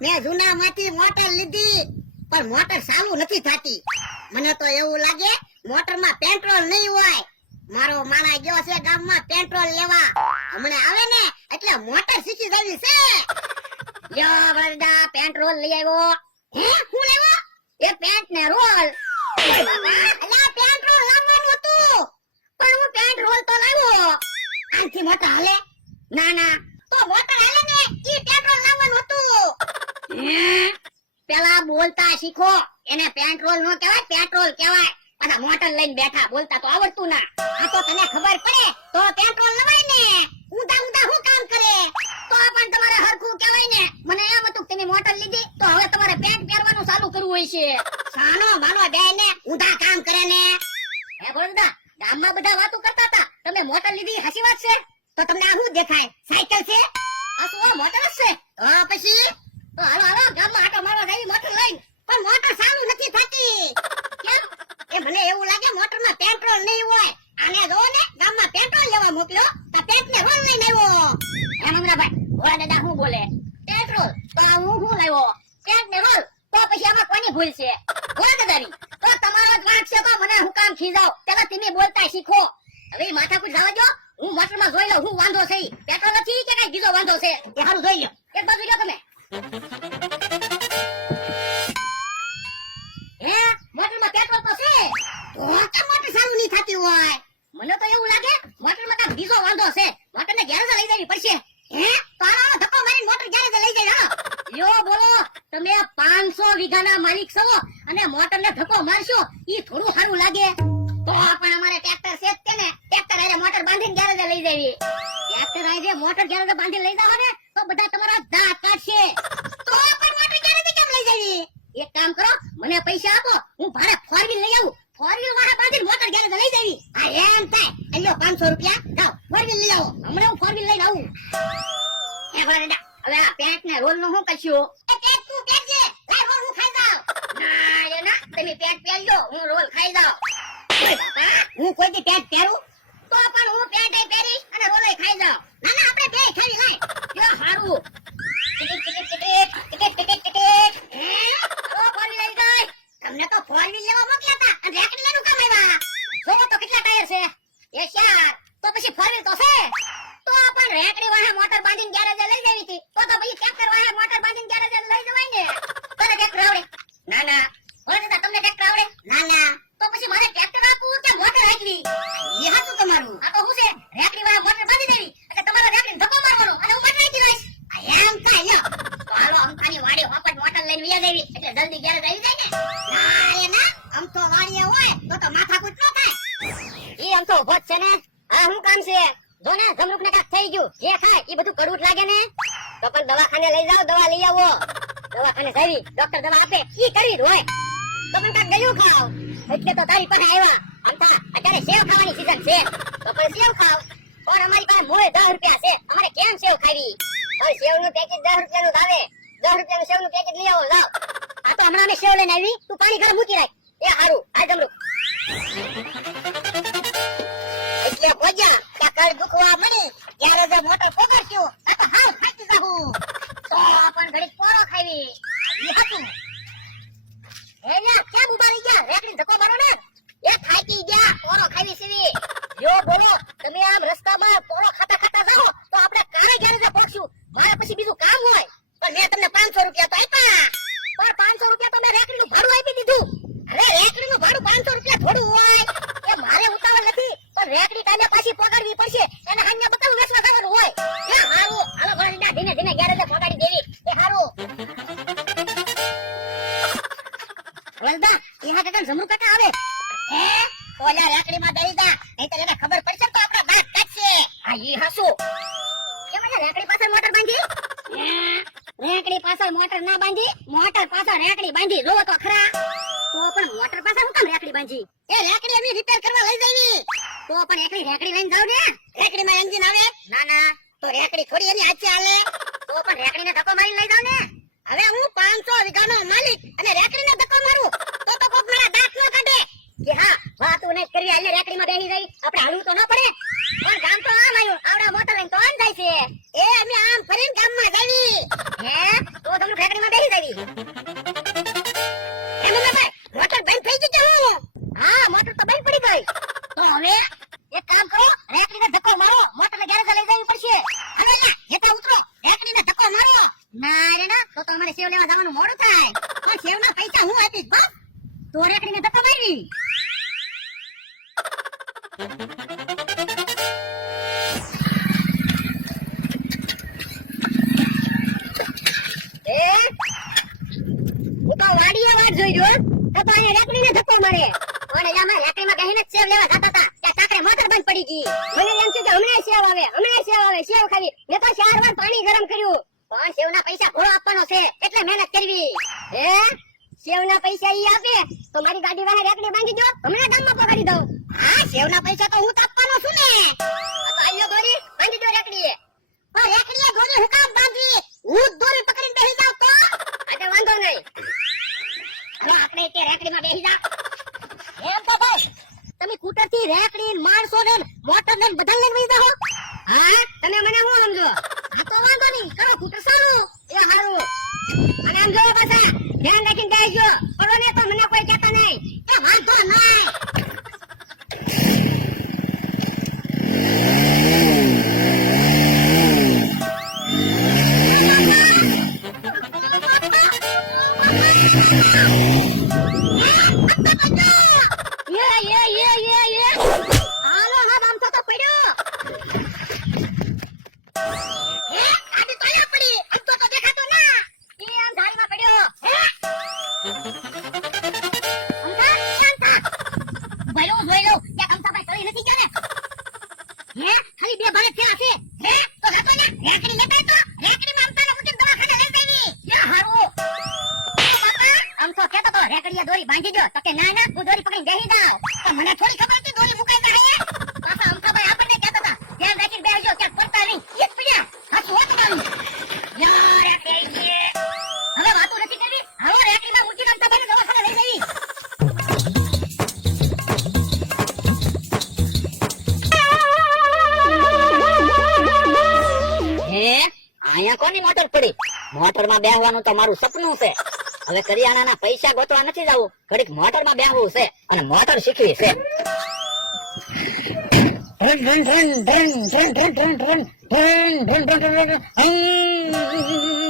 મેં જૂના માંથી મોટર લીધી, પણ મોટર ચાલુ નથી થતી. મને તો એવું લાગે મોટરમાં પેટ્રોલ નહીં હોય. મારો માણા ગયો છે ગામમાં પેટ્રોલ લેવા. હમણે આવે ને, એટલે મોટર શીખી જવી છે. યો વરદા પેટ્રોલ લઈ આવ્યો. હે હું લેવો? એ પેન્ટ ને રોલ અલા પેટ્રોલ લાવવાનું હતું. પણ હું પેટ્રોલ તો લાવ્યો. આનથી મોટર હાલે. ના ના તો મોટર હાલે ને ઈ પેટ્રોલ લાવવાનું હતું હે? પેલા બોલતા શીખો. એને પેટ્રોલ નો કહેવાય પેટ્રોલ કહેવાય. પાછા મોટર લઈને બેઠા, બોલતા તો આવડતું ના. આ તો તને ખબર પડે, તો પેટ્રોલ લવાય ને. ઊંધા ઊંધા હું કામ કરે? તો પણ તમારે હરખું કહેવાય ને. મને એમ હતું તમે મોટર લીધી, તો હવે તમારે પેન્ટ પહેરવાનું ચાલુ કરવું હોય છે. સાનો માનો બે ને, ઊંધા કામ કરે ને. હે બોલદા ગામમાં બધા વાતો કરતા હતા. તમે મોટર લીધી, હસી વાત છે? તો તમને આ શું દેખાય? સાયકલ છે? આ શું મોટર છે? હા પછી? હાલો મોટર લઈને નથી થતી એવું લાગે મોટરમાં પેટ્રોલ નહીં હોય આને જો ને પેટ્રોલ લેવા મોકલ્યો તો પછી આમાં કોની ભૂલ છે તો તમારો મને હું કામ ખીજાવ પેલા તમે બોલતા શીખો હવે પર જવા દો હું મોટરમાં જોઈ લઉં હું વાંધો છે પેટ્રોલ નથી કે કઈ બીજો વાંધો છે? એ સારું જોઈ લો એક બાજુ લ્યો તમે. હે? મોટરમાં પેટ્રોલ તો છે? તો કેમ મોટર ચાલુ નહીં થતી હોય. મને તો એવું લાગે મોટરમાં કાંઈક બીજો વાંધો છે. મોટરને ગેરેજ લઈ જવી પડશે. હે? તો ધક્કો મારીને મોટર ગેરેજ લઈ જઈ યો બોલો, તમે 500 વીઘાના માલિક છો અને મોટરને ધક્કો મારશો, ઈ થોડું સારું લાગે. તો પણ અમારે ટ્રેક્ટર છે જ ને? ટ્રેક્ટર આરે મોટર બાંધીને ગેરેજ લઈ જવી ટ્રેક્ટર આરે મોટર ગેરેજ બાંધીને લઈ જાવ ને તો બધા તમારા દાંત કાઢશે તો પણ મોટર ગેરેજ કેમ લઈ જવી એક કામ કરો મને પૈસા આપો હું ભાડે ફોર વ્હીલ લઈ આવું ફોર વ્હીલ વાળા બાંધીને મોટર ગેરેજ લઈ જવી આ એમ થાય અલ્યો 500 રૂપિયા જાઓ ફોર વ્હીલ લઈ આવો હમણાં હું ફોર વ્હીલ લઈને આવું એ હવે આ પેન્ટ ને રોલનું શું કરશું એ પેન્ટ તું પહેરજે લાય રોલ હું ખાઈ જાઉં. ના એ ના. તમે પેન્ટ પહેરજો હું રોલ ખાઈ જાઉં. હું? કોઈ દી પેટ પહેરું તો પણ હું પેન્ટ પહેરીશ અને રોલ ખાઈ જાઉં. ના ના આપણે બે ખાઈ લાય જો હારું ticket ticket ticket ticket ticket ticket હે ઓ ફોર વ્હીલ લઈ જાય તમને તો ફોર વ્હીલ લેવા મોકલ્યા હતા અને રેકડી લેવાનું કામ આવ્યા જોવો તો કેટલા ટાયર છે એ ચાર તો પછી ફોર વ્હીલ તો છે તો પણ રેકડી વાહે મોટર બાંધીને ગેરેજે લઈ જવી હતી તો તો પછી ટ્રેક્ટર વાહે મોટર બાંધીને ગેરેજે લઈ જવાય ને તને ટ્રેક્ટર આવડે ના ના બોલે દાદા તમને ટ્રેક્ટર આવડે ના ના તો પછી મારે ટ્રેક્ટર આપવું કે મોટર રાખવી એ હતું તમારું આ તો હું છે રેકડી વાહે મોટર બાંધી દેવી એટલે તમારે રેકડી ધક્કો મારવાનો અને હું મોટર રાખી દઈશ આ એમ થાય લ્યો તો હાલો અમથાની વાડી હોપટ મોટર લઈને વિયા દેવી એટલે જલ્દી ઘેર આવી જાય ને ના ના. આમ તો વાડીએ હોય, તો તો માથાકૂટ ન થાય. ઈ આમ તો ઊભો છે ને. આ શું કામ છે? જો ને જમરૂક ને કાક થઈ ગયું. જે ખાય, ઈ બધું કડવું લાગે ને. તો પણ દવાખાને લઈ જાઓ, દવા લઈ આવો. દવાખાને જઈ ડોક્ટર દવા આપે. ઈ કરવી હોય. તો પણ કાક ગયું ખાવ. એટલે તો તારી પાસે આવ્યા. આમ થા અત્યારે સેવ ખાવાની સીઝન છે. તો પણ સેવ ખાવ. પણ અમારી પાસે મોય દસ રૂપિયા છે. અમારે કેમ સેવ ખાવી? હવે સેવનું પેકેજ દસ રૂપિયા નું આવે. દસ રૂપિયાનું સેવનું પેકેટ લઈ આવો તો હમણાં મેં સેવ લઈને આવી, તું પાણી ઘરે મૂકી રાખ. એ હારું આ જમરૂક એટલે ભોજ્યા ત્યાં કર દુખવા મળી ત્યારે જો પોગર થયો આ તો હાવ થાકી જાહું. તો પણ ઘડીક પોરો ખાવી. એ હતું. રેકડી પાછળ મોટર બાંધી. રેકડી પાછળ મોટર ના બાંધી, મોટર પાછળ રેકડી બાંધી જો તો ખરા. તો પણ મોટર પાછળ હું કામ રેકડી બાંધી? એ રેકડી અમે રિપેર કરવા લઈ જઈની તો પણ એકલી રેકડી લઈને જાવ ને. રેકડીમાં એન્જિન આવે. ના ના, તો રેકડી થોડી એની હાચે હાલે. તો પણ રેકડીને ધક્કો મારીને લઈ જાવ ને. હવે હું 500 વીઘાનો માલિક અને રેકડી ને ધક્કો મારું. તો તો કોક મારા દાંત ન કાઢે. કે હા, વાતું નહીં કરી આલે રેકડી માં બેહી ગઈ આપણે હાલવું તો ન પડે. પણ ગામ તો આમ આવ્યું. સેવ લેવા જવાનું મોડું થાય. પણ સેવના પૈસા હું આપીશ, બસ. તો રેકડીને ધક્કા મારવી પડી ગઈ. એમ છે કે હમણાં આવે, હમણાં સેવ આવે, સેવ ખાવી. તો ચાર વાર પાણી ગરમ કર્યું. પણ સેવ ના પૈસા ઘોડો આપવાનો છે, એટલે મહેનત કરવી. હે? સેવ ના પૈસા ઈ આપે, તો મારી ગાડી વાળા રેકડી બાંધી દો, હમણાં ગામમાં પકડી દઉં. હા સેવ ના પૈસા તો હું તો આપવાનો છું ને. તો આયો ગોરી, બાંધી દો અહીંયા કોની મોટર પડી મોટરમાં બેહવાનું તો મારું સપનું છે હવે કરિયાણાના પૈસા ગોતવા નથી જવું ઘડીક મોટરમાં બેહવું છે અને મોટર શીખવી છે ઢન ઢન ઢન ઢન ઢન ઢન ઢન ઢન ઢન ઢન ઢન ઢન